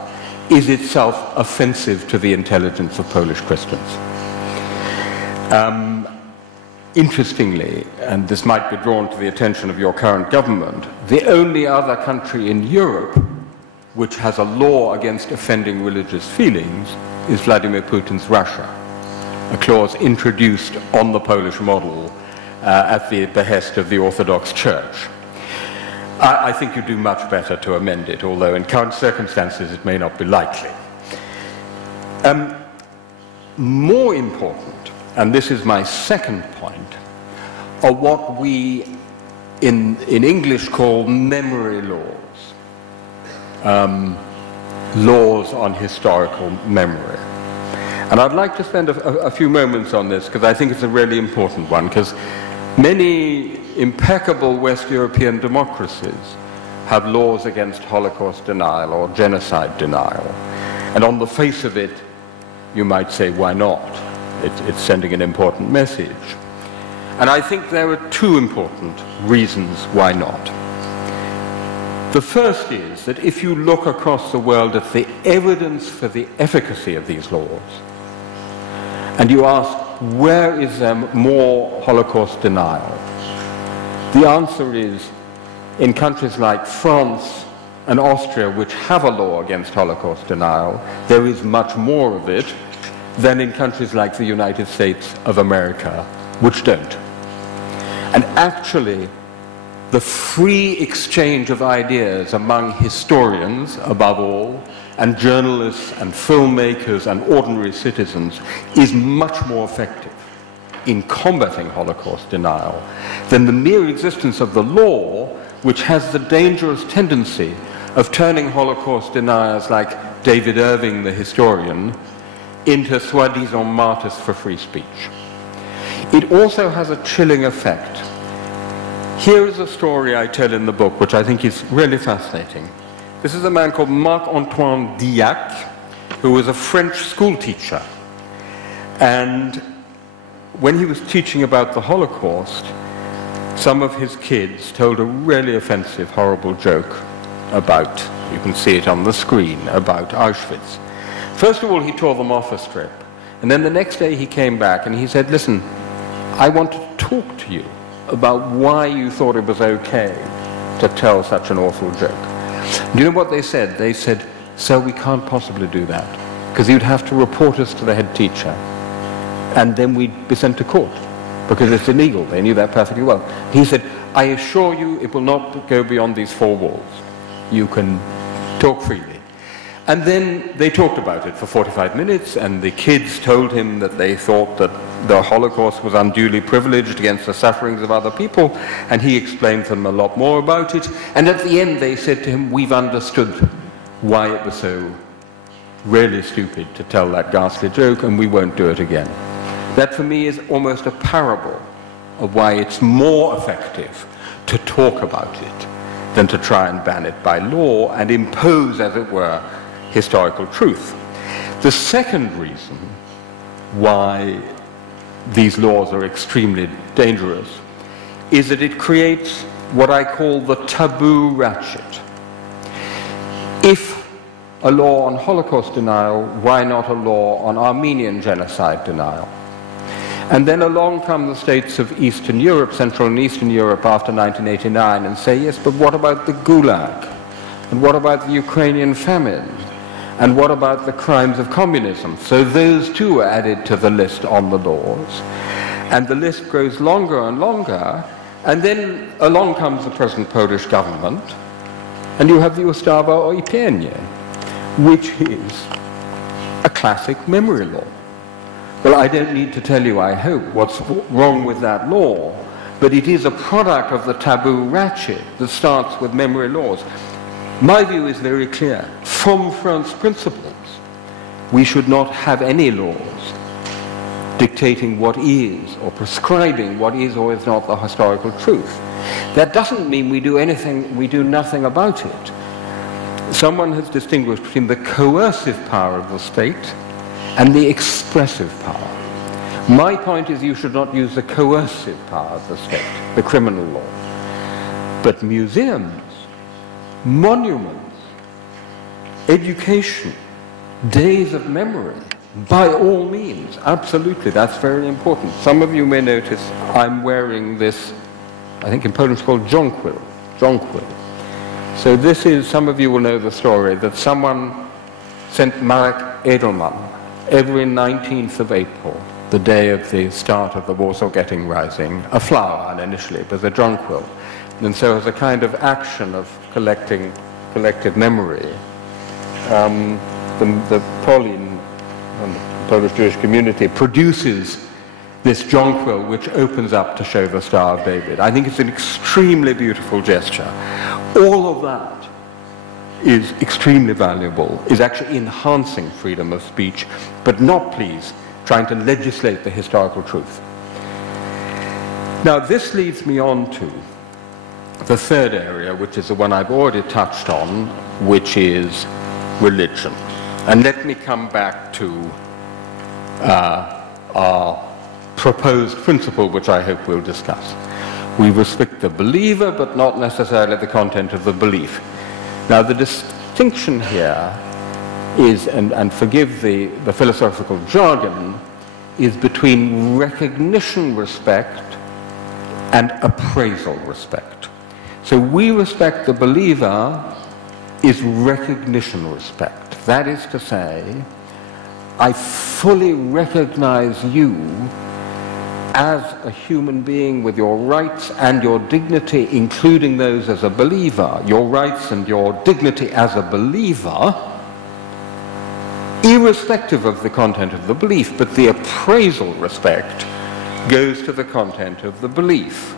is itself offensive to the intelligence of Polish Christians. Interestingly, and this might be drawn to the attention of your current government, the only other country in Europe which has a law against offending religious feelings is Vladimir Putin's Russia, a clause introduced on the Polish model at the behest of the Orthodox Church. I think you do much better to amend it, although in current circumstances it may not be likely. More important, and this is my second point, are what we in English call memory laws, laws on historical memory. And I'd like to spend a few moments on this because I think it's a really important one, because many impeccable West European democracies have laws against Holocaust denial or genocide denial. And on the face of it, you might say, why not? It's sending an important message. And I think there are 2 important reasons why not. The first is that if you look across the world at the evidence for the efficacy of these laws, and you ask, where is there more Holocaust denial? The answer is, in countries like France and Austria, which have a law against Holocaust denial, there is much more of it than in countries like the United States of America, which don't. And actually, the free exchange of ideas among historians, above all, and journalists and filmmakers and ordinary citizens is much more effective in combating Holocaust denial than the mere existence of the law, which has the dangerous tendency of turning Holocaust deniers like David Irving, the historian, into soi-disant martyrs for free speech. It also has a chilling effect. Here is a story I tell in the book, which I think is really fascinating. This is a man called Marc-Antoine Diac, who was a French school teacher. And when he was teaching about the Holocaust, some of his kids told a really offensive, horrible joke about, you can see it on the screen, about Auschwitz. First of all, he tore them off a strip. And then the next day he came back and he said, listen, I want to talk to you about why you thought it was okay to tell such an awful joke. Do you know what they said? They said, sir, we can't possibly do that, because you'd have to report us to the head teacher, and then we'd be sent to court, because it's illegal. They knew that perfectly well. He said, I assure you it will not go beyond these four walls. You can talk freely. And then they talked about it for 45 minutes, and the kids told him that they thought that the Holocaust was unduly privileged against the sufferings of other people, and he explained to them a lot more about it. And at the end they said to him, we've understood why it was so really stupid to tell that ghastly joke, and we won't do it again. That for me is almost a parable of why it's more effective to talk about it than to try and ban it by law and impose, as it were, historical truth. The second reason why these laws are extremely dangerous is that it creates what I call the taboo ratchet. If a law on Holocaust denial, why not a law on Armenian genocide denial? And then along come the states of Eastern Europe, Central and Eastern Europe after 1989 and say, yes, but what about the Gulag? And what about the Ukrainian famine? And what about the crimes of communism? So those too are added to the list on the laws. And the list grows longer and longer, and then along comes the present Polish government, and you have the Ustawa o IPN-ie, which is a classic memory law. Well, I don't need to tell you, I hope, what's wrong with that law, but it is a product of the taboo ratchet that starts with memory laws. My view is very clear. From France's principles, we should not have any laws dictating what is or prescribing what is or is not the historical truth. That doesn't mean we do anything, we do nothing about it. Someone has distinguished between the coercive power of the state and the expressive power. My point is you should not use the coercive power of the state, the criminal law. But museums, monuments, education, days of memory, by all means, absolutely, that's very important. Some of you may notice I'm wearing this, I think in Polish it's called jonquil. So this is, some of you will know the story, that someone sent Marek Edelman every 19th of April, the day of the start of the Warsaw Getting Rising, a flower, and initially it was a jonquil. And so as a kind of action of collective memory, the Polin, the Polish Jewish community, produces this jonquil which opens up to show the Star of David. I think it's an extremely beautiful gesture. All of that is extremely valuable, is actually enhancing freedom of speech, but not, please, trying to legislate the historical truth. Now, this leads me on to the third area, which is the one I've already touched on, which is religion. And let me come back to our proposed principle, which I hope we'll discuss. We respect the believer, but not necessarily the content of the belief. Now, the distinction here is, and forgive the philosophical jargon, is between recognition respect and appraisal respect. So we respect the believer is recognition respect. That is to say, I fully recognize you as a human being with your rights and your dignity, including those as a believer, your rights and your dignity as a believer, irrespective of the content of the belief, but the appraisal respect goes to the content of the belief,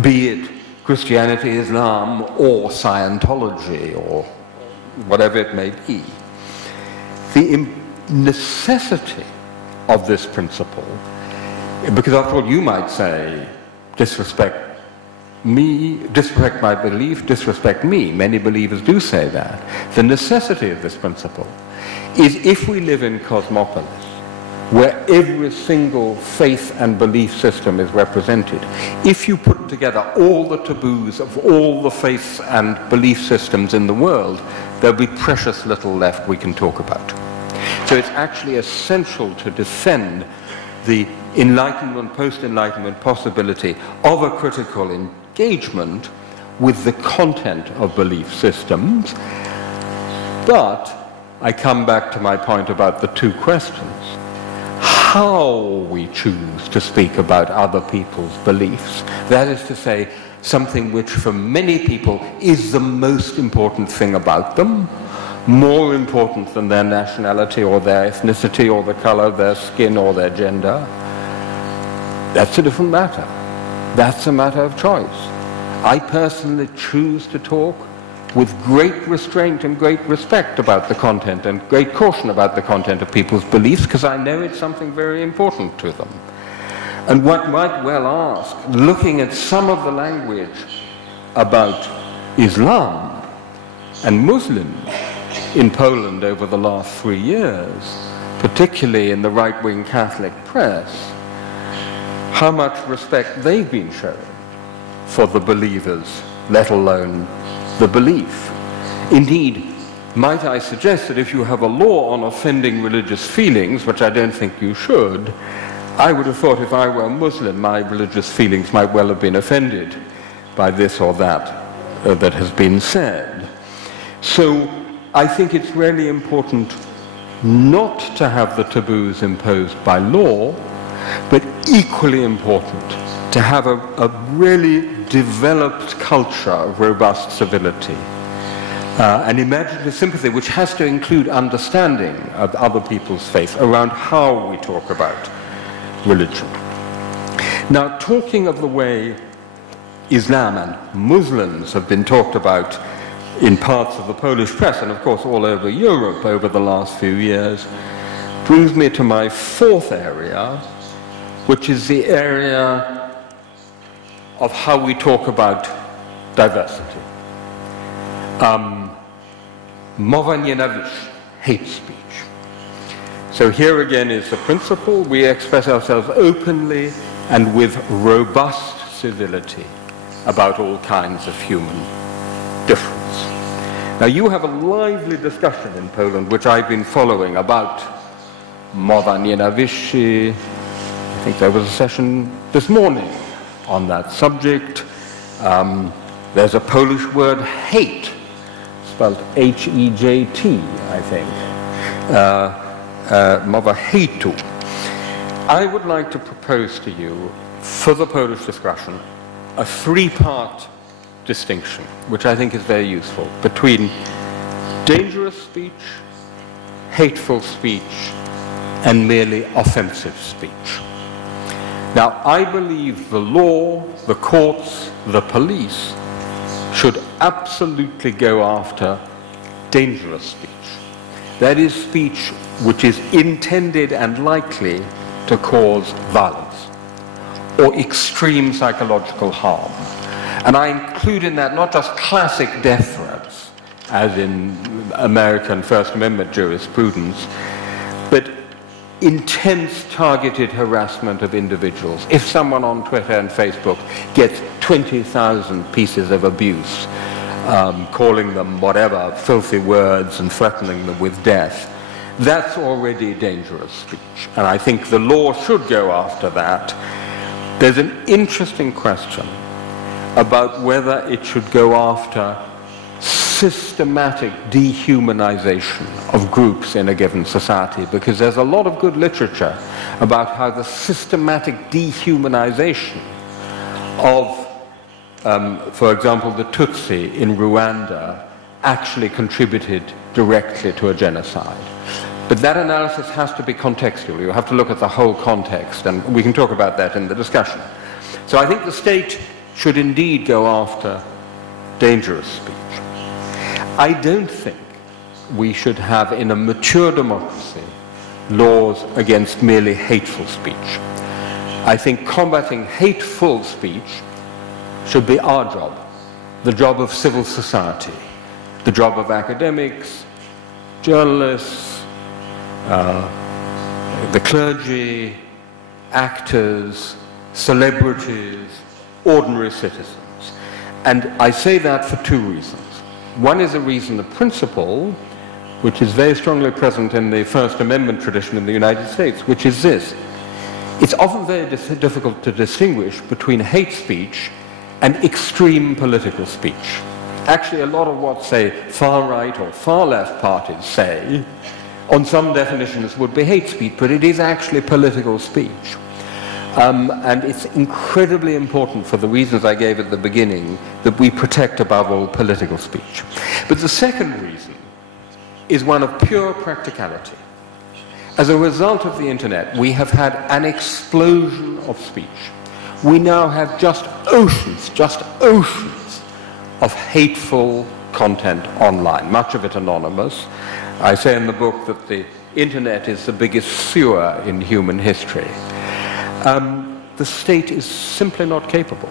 be it Christianity, Islam, or Scientology, or whatever it may be. The necessity of this principle, because after all you might say, disrespect me, disrespect my belief, disrespect me. Many believers do say that. The necessity of this principle is if we live in Cosmopolis, where every single faith and belief system is represented. If you put together all the taboos of all the faiths and belief systems in the world, there'll be precious little left we can talk about. So it's actually essential to defend the Enlightenment, post-Enlightenment possibility of a critical engagement with the content of belief systems. But I come back to my point about the two questions. How we choose to speak about other people's beliefs, that is to say, something which for many people is the most important thing about them, more important than their nationality or their ethnicity or the color of their skin or their gender, that's a different matter. That's a matter of choice. I personally choose to talk with great restraint and great respect about the content and great caution about the content of people's beliefs, because I know it's something very important to them. And one might well ask, looking at some of the language about Islam and Muslims in Poland over the last 3 years, particularly in the right-wing Catholic press, how much respect they've been showing for the believers, let alone the belief. Indeed, might I suggest that if you have a law on offending religious feelings, which I don't think you should, I would have thought if I were a Muslim, my religious feelings might well have been offended by this or that that has been said. So I think it's really important not to have the taboos imposed by law, but equally important to have a really developed culture of robust civility and imaginative sympathy, which has to include understanding of other people's faith around how we talk about religion. Now, talking of the way Islam and Muslims have been talked about in parts of the Polish press and of course all over Europe over the last few years brings me to my fourth area, which is the area of how we talk about diversity. Mowa nienawiści, hate speech. So here again is the principle: we express ourselves openly and with robust civility about all kinds of human difference. Now you have a lively discussion in Poland, which I've been following, about mowa nienawiści. I think there was a session this morning on that subject. There's a Polish word, hate, spelled H-E-J-T, I think. Mowa hejtu. I would like to propose to you, for the Polish discussion, a three-part distinction, which I think is very useful, between dangerous speech, hateful speech, and merely offensive speech. Now, I believe the law, the courts, the police should absolutely go after dangerous speech. That is speech which is intended and likely to cause violence or extreme psychological harm. And I include in that not just classic death threats, as in American First Amendment jurisprudence, but intense targeted harassment of individuals. If someone on Twitter and Facebook gets 20,000 pieces of abuse, calling them whatever, filthy words and threatening them with death, that's already dangerous speech. And I think the law should go after that. There's an interesting question about whether it should go after systematic dehumanization of groups in a given society, because there's a lot of good literature about how the systematic dehumanization of, for example, the Tutsi in Rwanda actually contributed directly to a genocide. But that analysis has to be contextual. You have to look at the whole context, and we can talk about that in the discussion. So I think the state should indeed go after dangerous speech. I don't think we should have, in a mature democracy, laws against merely hateful speech. I think combating hateful speech should be our job, the job of civil society, the job of academics, journalists, the clergy, actors, celebrities, ordinary citizens. And I say that for two reasons. One is a reason of principle, which is very strongly present in the First Amendment tradition in the United States, which is this. It's often very difficult to distinguish between hate speech and extreme political speech. Actually, a lot of what, say, far-right or far-left parties say, on some definitions would be hate speech, but it is actually political speech. And it's incredibly important for the reasons I gave at the beginning that we protect above all political speech. But the second reason is one of pure practicality. As a result of the internet, we have had an explosion of speech. We now have just oceans of hateful content online, much of it anonymous. I say in the book that the internet is the biggest sewer in human history. The state is simply not capable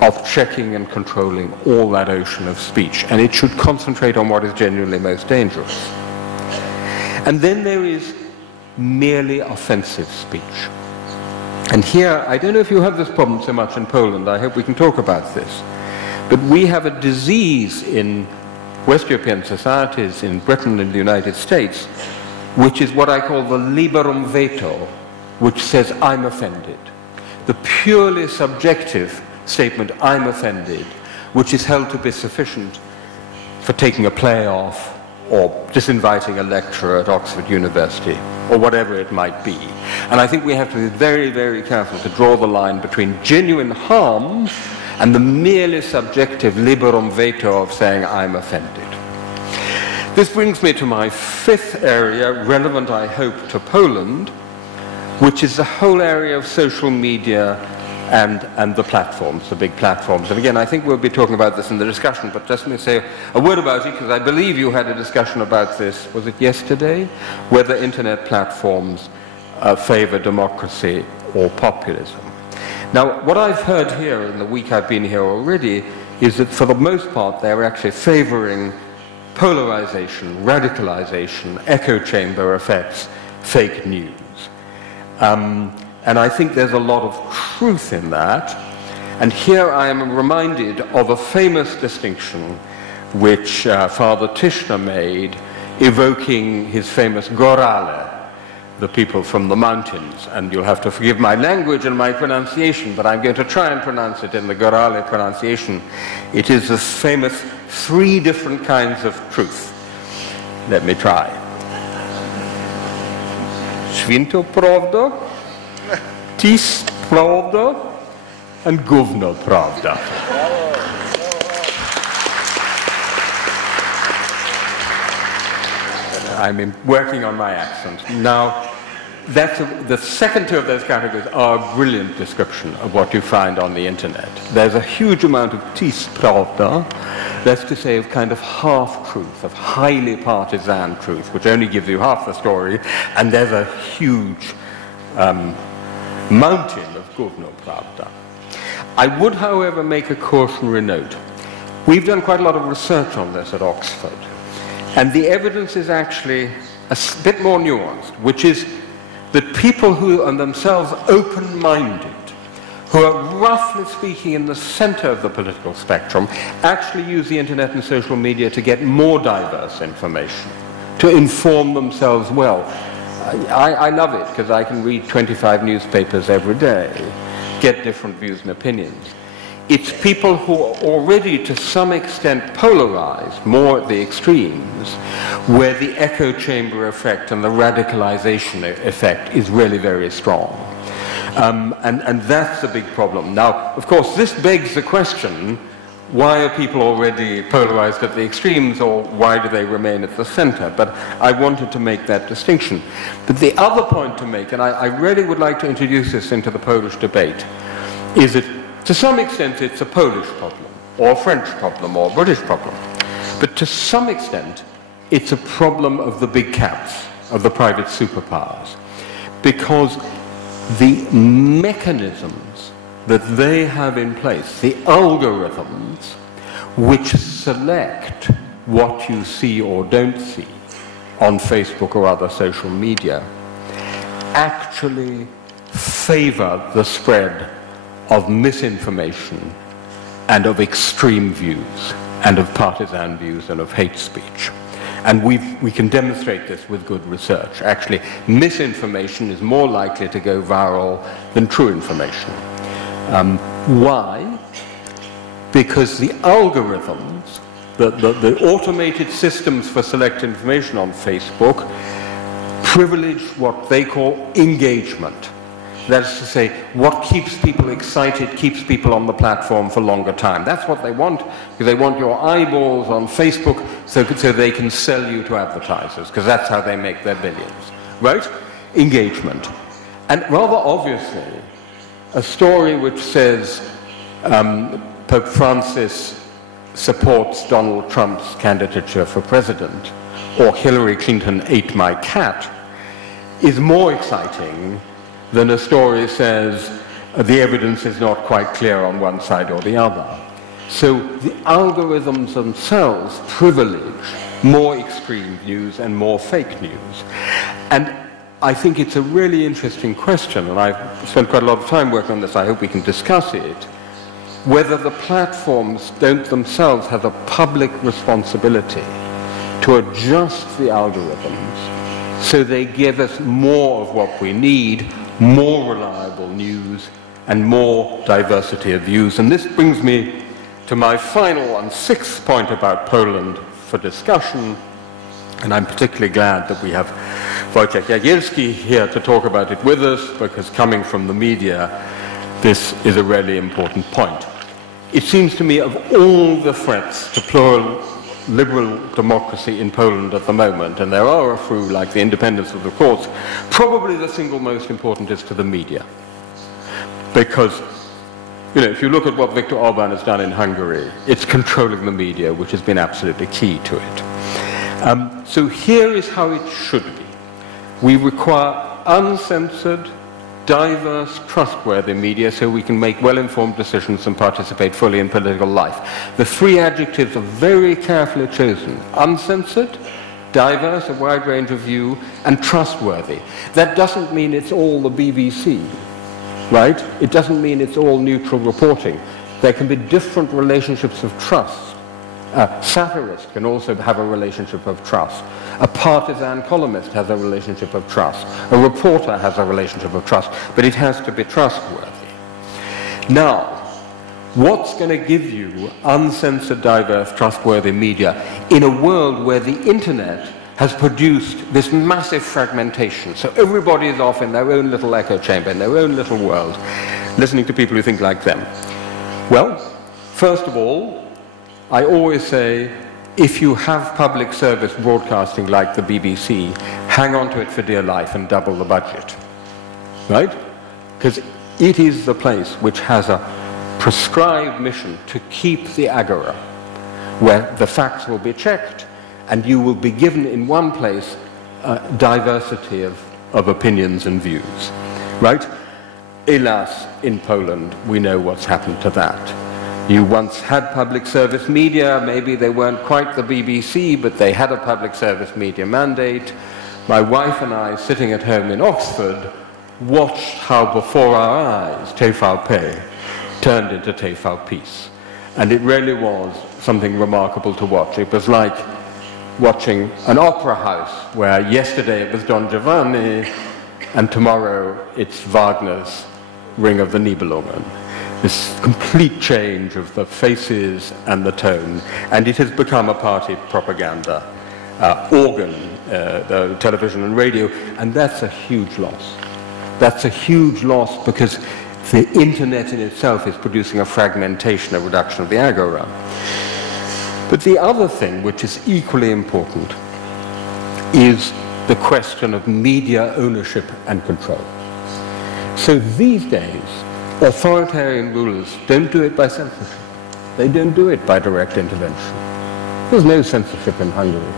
of checking and controlling all that ocean of speech, and it should concentrate on what is genuinely most dangerous. And then there is merely offensive speech. And here, I don't know if you have this problem so much in Poland, I hope we can talk about this, but we have a disease in West European societies, in Britain and the United States, which is what I call the liberum veto, which says, I'm offended. The purely subjective statement, I'm offended, which is held to be sufficient for taking a play off or disinviting a lecturer at Oxford University or whatever it might be. And I think we have to be very, very careful to draw the line between genuine harm and the merely subjective liberum veto of saying, I'm offended. This brings me to my fifth area, relevant, I hope, to Poland, which is the whole area of social media and the platforms, the big platforms. And again, I think we'll be talking about this in the discussion, but just let me say a word about it, because I believe you had a discussion about this, was it yesterday? Whether internet platforms favor democracy or populism. Now, what I've heard here in the week I've been here already is that for the most part they're actually favoring polarization, radicalization, echo chamber effects, fake news. And I think there's a lot of truth in that. And here I am reminded of a famous distinction which Father Tischner made, evoking his famous Gorale, the people from the mountains. And you'll have to forgive my language and my pronunciation, but I'm going to try and pronounce it in the Gorale pronunciation. It is the famous 3 different kinds of truth. Let me try. Święto prawda, tis prawda, and gówno prawda. I'm working on my accent. Now, the second 2 of those categories are a brilliant description of what you find on the internet. There's a huge amount of tis pravda, that's to say of kind of half-truth, of highly partisan truth, which only gives you half the story, and there's a huge mountain of gówno pravda. I would, however, make a cautionary note. We've done quite a lot of research on this at Oxford, and the evidence is actually a bit more nuanced, which is that people who are themselves open-minded, who are roughly speaking in the center of the political spectrum, actually use the internet and social media to get more diverse information, to inform themselves well. I love it because I can read 25 newspapers every day, get different views and opinions. It's people who are already to some extent polarized, more at the extremes, where the echo chamber effect and the radicalization effect is really very strong. And that's the big problem. Now, of course, this begs the question, why are people already polarized at the extremes, or why do they remain at the center? But I wanted to make that distinction. But the other point to make, and I really would like to introduce this into the Polish debate, is that to some extent it's a Polish problem, or a French problem, or a British problem. But to some extent it's a problem of the big cats, of the private superpowers. Because the mechanisms that they have in place, the algorithms which select what you see or don't see on Facebook or other social media, actually favor the spread of misinformation and of extreme views and of partisan views and of hate speech. And we can demonstrate this with good research. Actually, misinformation is more likely to go viral than true information. Why? Because the algorithms, the automated systems for selecting information on Facebook privilege what they call engagement. That is to say, what keeps people excited, keeps people on the platform for longer time. That's what they want, because they want your eyeballs on Facebook so they can sell you to advertisers, because that's how they make their billions. Right? Engagement. And rather obviously, a story which says Pope Francis supports Donald Trump's candidature for president, or Hillary Clinton ate my cat, is more exciting than a story says the evidence is not quite clear on one side or the other. So the algorithms themselves privilege more extreme views and more fake news. And I think it's a really interesting question, and I've spent quite a lot of time working on this, I hope we can discuss it, whether the platforms don't themselves have a public responsibility to adjust the algorithms so they give us more of what we need, more reliable news, and more diversity of views. And this brings me to my final and sixth point about Poland for discussion, and I'm particularly glad that we have Wojciech Jagielski here to talk about it with us, because coming from the media, this is a really important point. It seems to me of all the threats to plural liberal democracy in Poland at the moment, and there are a few like the independence of the courts, probably the single most important is to the media. Because, if you look at what Viktor Orban has done in Hungary, it's controlling the media, which has been absolutely key to it. So here is how it should be. We require uncensored, diverse, trustworthy media so we can make well-informed decisions and participate fully in political life. The three adjectives are very carefully chosen: uncensored, diverse, a wide range of view, and trustworthy. That doesn't mean it's all the BBC, right? It doesn't mean it's all neutral reporting. There can be different relationships of trust. A satirist can also have a relationship of trust. A partisan columnist has a relationship of trust. A reporter has a relationship of trust, but it has to be trustworthy. Now, what's going to give you uncensored, diverse, trustworthy media in a world where the internet has produced this massive fragmentation? So everybody is off in their own little echo chamber, in their own little world, listening to people who think like them. Well, first of all, I always say, if you have public service broadcasting like the BBC, hang on to it for dear life and double the budget, right? Because it is the place which has a prescribed mission to keep the agora, where the facts will be checked and you will be given in one place diversity of opinions and views, right? Hélas, in Poland, we know what's happened to that. You once had public service media, maybe they weren't quite the BBC, but they had a public service media mandate. My wife and I, sitting at home in Oxford, watched how before our eyes TVP turned into TV Peace. And it really was something remarkable to watch. It was like watching an opera house, where yesterday it was Don Giovanni, and tomorrow it's Wagner's Ring of the Nibelungen. This complete change of the faces and the tone, and it has become a party propaganda organ, the television and radio, and that's a huge loss. That's a huge loss because the internet in itself is producing a fragmentation, a reduction of the agora. But the other thing, which is equally important, is the question of media ownership and control. So these days, authoritarian rulers don't do it by censorship. They don't do it by direct intervention. There's no censorship in Hungary.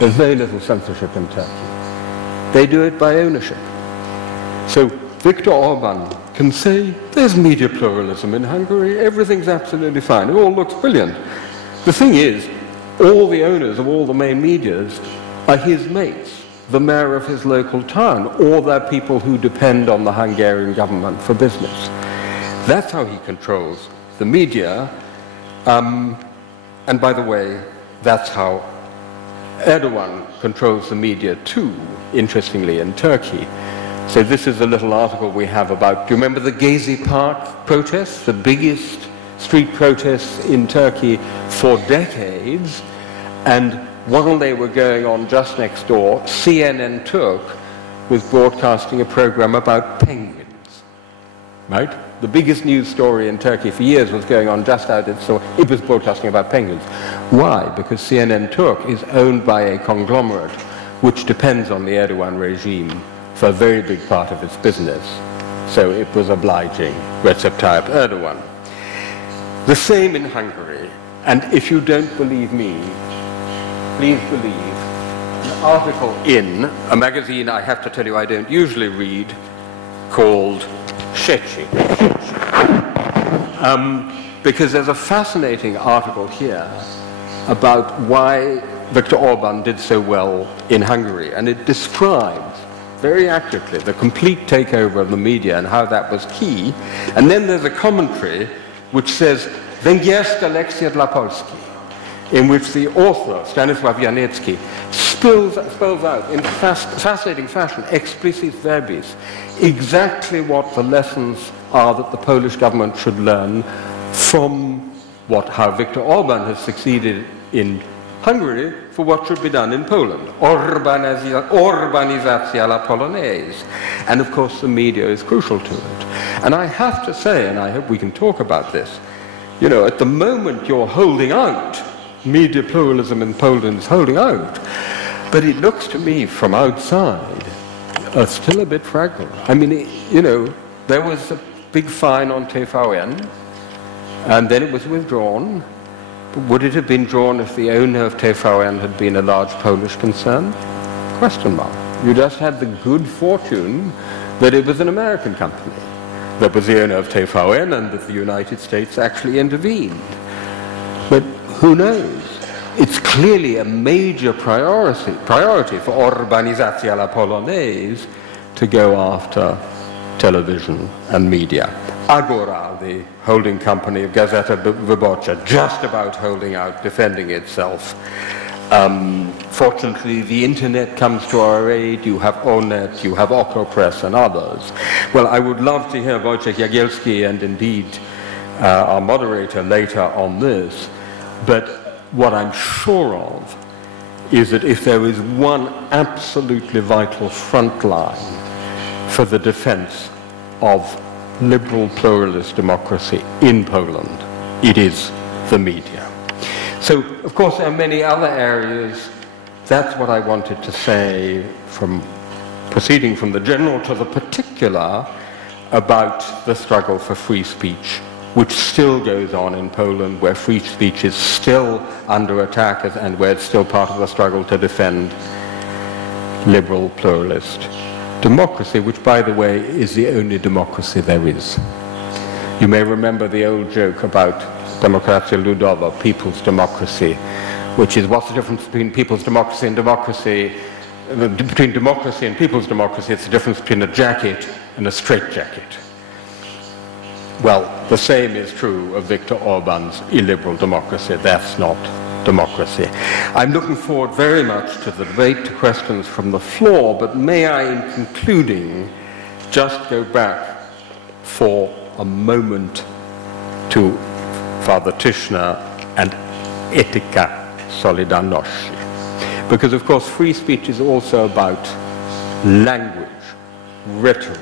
There's very little censorship in Turkey. They do it by ownership. So Viktor Orban can say, there's media pluralism in Hungary, everything's absolutely fine, it all looks brilliant. The thing is, all the owners of all the main medias are his mates. the mayor of his local town, or they're people who depend on the Hungarian government for business. That's how he controls the media. And by the way, that's how Erdogan controls the media too, interestingly, in Turkey. So this is a little article we have about, do you remember the Gezi Park protests, the biggest street protests in Turkey for decades? And while they were going on just next door, CNN Turk was broadcasting a program about penguins, right? The biggest news story in Turkey for years was going on just out its door. It was broadcasting about penguins. Why? Because CNN Turk is owned by a conglomerate which depends on the Erdogan regime for a very big part of its business. So it was obliging Recep Tayyip Erdogan. The same in Hungary. And if you don't believe me, please believe an article in a magazine I have to tell you I don't usually read, called Szécsi. Because there's a fascinating article here about why Viktor Orban did so well in Hungary, and it describes very accurately the complete takeover of the media and how that was key. And then there's a commentary which says, Węgierska lekcja dla Polski, in which the author, Stanisław Janecki, spells out in fascinating fashion, expressis verbis, exactly what the lessons are that the Polish government should learn from how Viktor Orban has succeeded in Hungary for what should be done in Poland. Urbanizacja la Polonaise. And of course the media is crucial to it. And I have to say, and I hope we can talk about this, you know, at the moment you're holding out, media pluralism in Poland is holding out, but it looks to me from outside still a bit fragile. I mean, you know, there was a big fine on TVN, and then it was withdrawn. But would it have been drawn if the owner of TVN had been a large Polish concern? Question mark. You just had the good fortune that it was an American company that was the owner of TVN and that the United States actually intervened. But who knows? It's clearly a major priority for Urbanizacja la Polonaise to go after television and media. Agora, the holding company of Gazeta Wyborcza, just about holding out, defending itself. Fortunately, the internet comes to our aid. You have Onet, you have Okropress and others. Well, I would love to hear Wojciech Jagielski and indeed our moderator later on this, but what I'm sure of is that if there is one absolutely vital front line for the defense of liberal pluralist democracy in Poland, it is the media. So, of course, there are many other areas. That's what I wanted to say, from proceeding from the general to the particular, about the struggle for free speech, which still goes on in Poland, where free speech is still under attack and where it's still part of the struggle to defend liberal pluralist democracy, which, by the way, is the only democracy there is. You may remember the old joke about Demokracja Ludowa, people's democracy, which is what's the difference between people's democracy and democracy, between democracy and people's democracy? It's the difference between a jacket and a straitjacket. Well, the same is true of Viktor Orban's illiberal democracy. That's not democracy. I'm looking forward very much to the debate, to questions from the floor, but may I, in concluding, just go back for a moment to Father Tischner and Etyka Solidarności. Because, of course, free speech is also about language, rhetoric,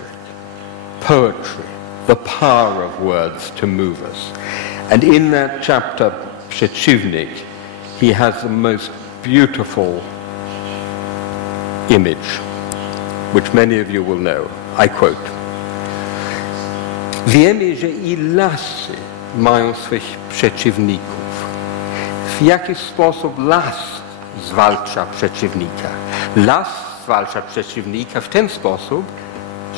poetry, the power of words to move us. And in that chapter, Przeciwnik, he has the most beautiful image, which many of you will know. I quote, Wiemy, że i lasy mają swych przeciwników. W jaki sposób las zwalcza przeciwnika? Las zwalcza przeciwnika w ten sposób,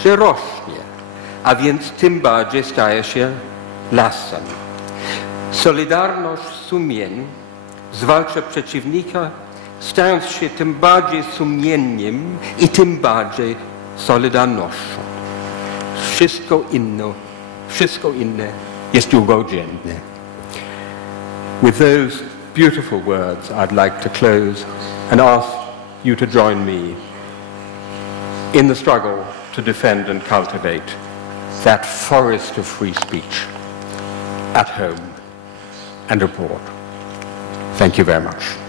że rośnie, a więc tym bardziej staje się lasem. Solidarność sumień zwalcza przeciwnika, stając się tym bardziej sumieniem i tym bardziej solidarnością. Wszystko inne jest drugorzędne. With those beautiful words, I'd like to close and ask you to join me in the struggle to defend and cultivate that forest of free speech at home and abroad. Thank you very much.